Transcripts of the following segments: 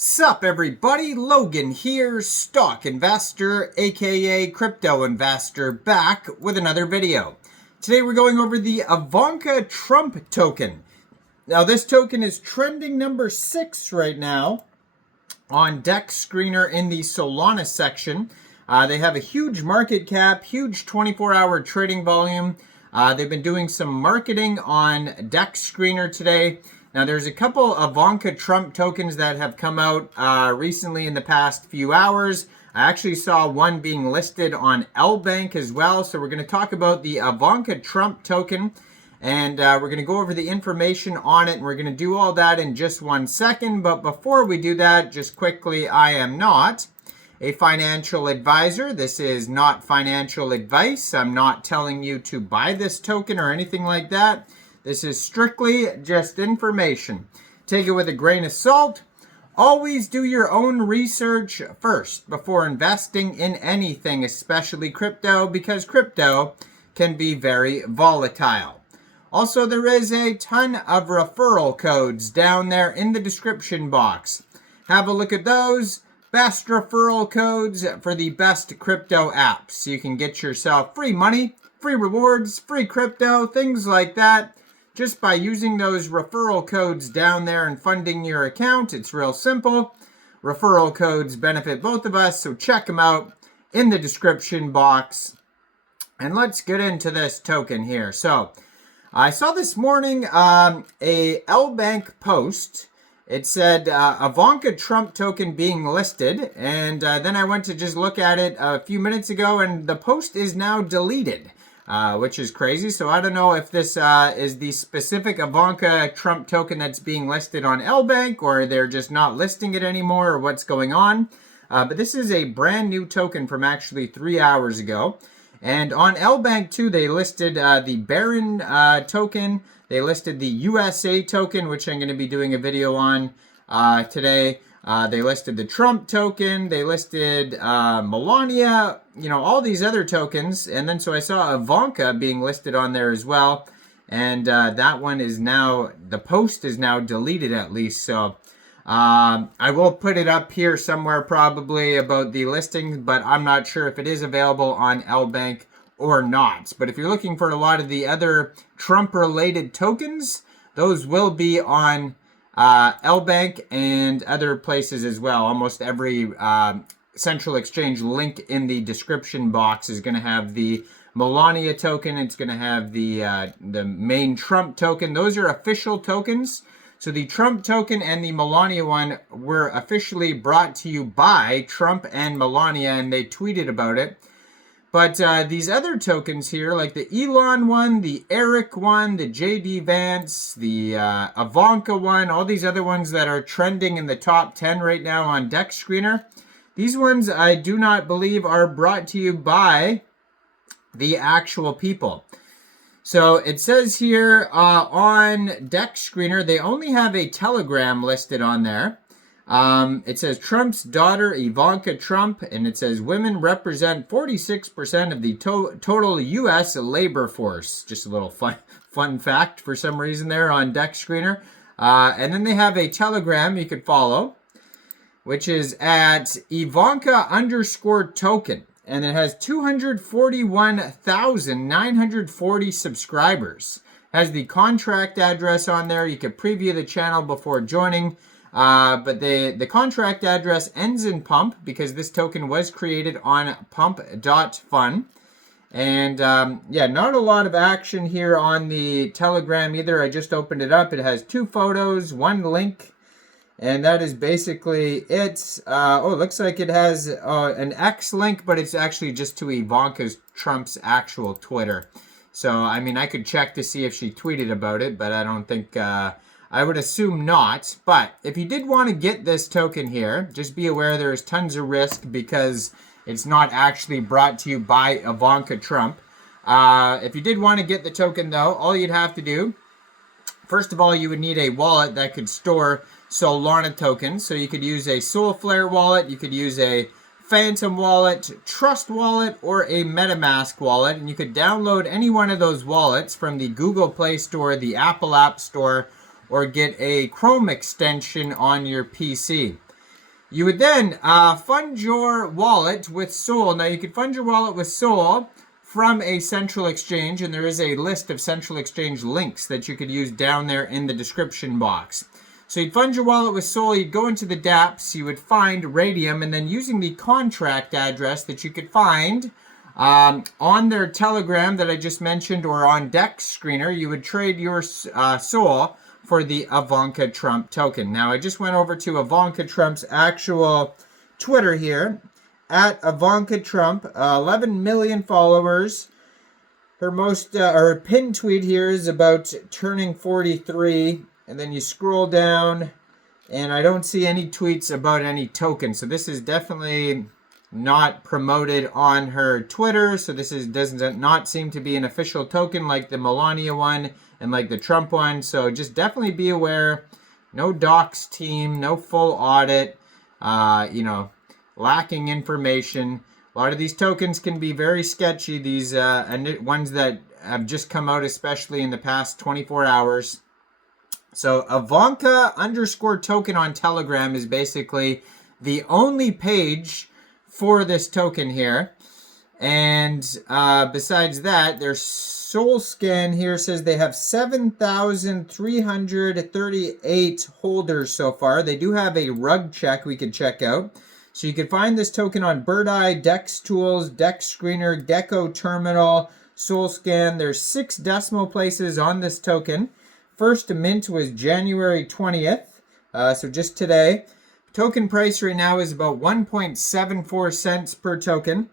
Sup everybody, Logan here, stock investor aka crypto investor, back with another video. Today we're going over the Ivanka Trump token. Now this token is trending number 6 right now on DEX Screener in the Solana section. They have a huge market cap, huge 24-hour trading volume. They've been doing some marketing on DEX Screener today. Now, there's a couple Ivanka Trump tokens that have come out recently in the past few hours. I actually saw one being listed on LBank as well. So we're going to talk about the Ivanka Trump token, and we're going to go over the information on it, and we're going to do all that in just 1 second. But before we do that, just quickly, I am not a financial advisor. This is not financial advice. I'm not telling you to buy this token or anything like that. This is strictly just information. Take it with a grain of salt. Always do your own research first before investing in anything, especially crypto, because crypto can be very volatile. Also, there is a ton of referral codes down there in the description box. Have a look at those. Best referral codes for the best crypto apps. You can get yourself free money, free rewards, free crypto, things like that, just by using those referral codes down there and funding your account. It's real simple. Referral codes benefit both of us, so check them out in the description box. And let's get into this token here. So I saw this morning a LBank post. It said Ivanka Trump token being listed, and then I went to just look at it a few minutes ago, and the post is now deleted. Which is crazy. So I don't know if this is the specific Ivanka Trump token that's being listed on LBank, or they're just not listing it anymore, or what's going on. But this is a brand new token from actually 3 hours ago. And on LBank too, they listed the Baron token. They listed the USA token, which I'm going to be doing a video on today. They listed the Trump token, they listed Melania, all these other tokens. And then so I saw Ivanka being listed on there as well. And that one is now, the post is now deleted at least. So I will put it up here somewhere probably about the listing, but I'm not sure if it is available on LBank or not. But if you're looking for a lot of the other Trump-related tokens, those will be on LBank and other places as well. Almost every central exchange link in the description box is going to have the Melania token. It's going to have the main Trump token. Those are official tokens. So the Trump token and the Melania one were officially brought to you by Trump and Melania, and they tweeted about it. But these other tokens here, like the Elon one, the Eric one, the JD Vance, the Ivanka one, all these other ones that are trending in the top 10 right now on DEX Screener, these ones I do not believe are brought to you by the actual people. So it says here on DEX Screener, they only have a Telegram listed on there. It says Trump's daughter, Ivanka Trump, and it says women represent 46% of the total U.S. labor force. Just a little fun fact for some reason there on DEX Screener. And then they have a Telegram you could follow, which is at Ivanka_token. And it has 241,940 subscribers. Has the contract address on there. You could preview the channel before joining. But the contract address ends in pump because this token was created on pump.fun. And yeah, not a lot of action here on the Telegram either. I just opened it up. It has 2 photos, 1 link, and that is basically it. Oh, it looks like it has an X link, but it's actually just to Ivanka Trump's actual Twitter. So, I mean, I could check to see if she tweeted about it, but I don't think... I would assume not, but if you did want to get this token here, just be aware there's tons of risk because it's not actually brought to you by Ivanka Trump. If you did want to get the token though, all you'd have to do, first of all, you would need a wallet that could store Solana tokens. So you could use a Soulflare wallet, you could use a Phantom wallet, Trust wallet, or a MetaMask wallet, and you could download any one of those wallets from the Google Play Store, the Apple App Store, or get a Chrome extension on your PC. You would then fund your wallet with Sol. Now, you could fund your wallet with Sol from a central exchange, and there is a list of central exchange links that you could use down there in the description box. So you'd fund your wallet with Sol, you'd go into the dApps, you would find Raydium, and then using the contract address that you could find on their Telegram that I just mentioned or on DEX Screener, you would trade your Sol for the Ivanka Trump token. Now, I just went over to Ivanka Trump's actual Twitter here, at Ivanka Trump, 11 million followers. Her most, her pinned tweet here is about turning 43, and then you scroll down, and I don't see any tweets about any token. So this is definitely not promoted on her Twitter. So this does not seem to be an official token like the Melania one and like the Trump one. So just definitely be aware. No docs team, no full audit, lacking information. A lot of these tokens can be very sketchy. These ones that have just come out, especially in the past 24 hours. So Ivanka _ token on Telegram is basically the only page for this token here. And besides that, their Sol scan here says they have 7,338 holders so far. They do have a rug check we could check out. So you can find this token on Bird Eye, Dex Tools, Dex Screener, Gecko Terminal, Sol Scan. There's 6 decimal places on this token. First mint was January 20th, so just today. Token price right now is about 1.74 cents per token.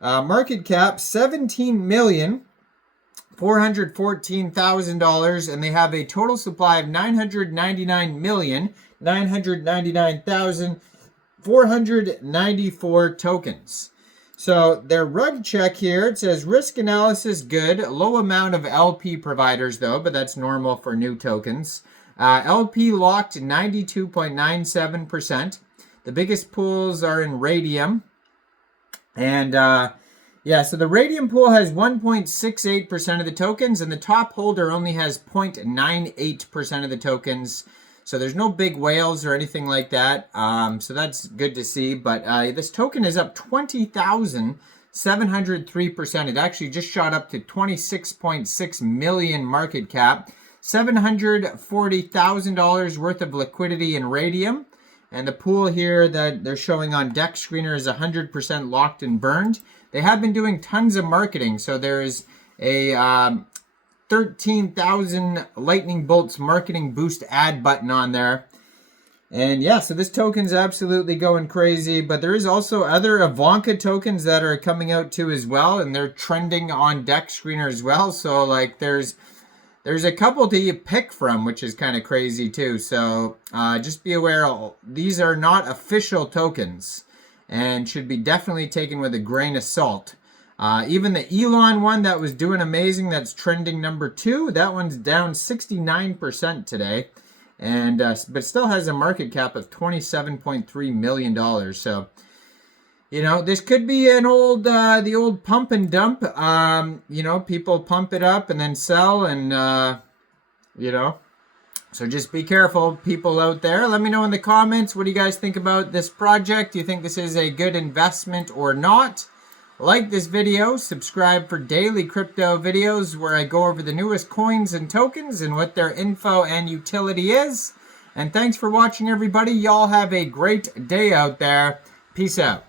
Market cap $17,414,000, and they have a total supply of 999,999,494 tokens. So their rug check here, it says risk analysis good, low amount of LP providers though, but that's normal for new tokens. LP locked 92.97%. The biggest pools are in Raydium. And so the Raydium pool has 1.68% of the tokens, and the top holder only has 0.98% of the tokens. So there's no big whales or anything like that. So that's good to see. But this token is up 20,703%. It actually just shot up to 26.6 million market cap. $740,000 worth of liquidity in Raydium. And the pool here that they're showing on Dex Screener is 100% locked and burned. They have been doing tons of marketing. So there's a 13,000 lightning bolts marketing boost ad button on there. And yeah, so this token's absolutely going crazy. But there is also other Ivanka tokens that are coming out too as well. And they're trending on Dex Screener as well. So like there's a couple to pick from, which is kind of crazy too. So just be aware, these are not official tokens and should be definitely taken with a grain of salt. Even the Elon one that was doing amazing, that's trending number 2, that one's down 69% today, and but still has a market cap of $27.3 million. So, this could be an old, the old pump and dump. People pump it up and then sell, and so just be careful, people out there. Let me know in the comments, what do you guys think about this project? Do you think this is a good investment or not? Like this video, subscribe for daily crypto videos where I go over the newest coins and tokens and what their info and utility is. And thanks for watching, everybody. Y'all have a great day out there. Peace out.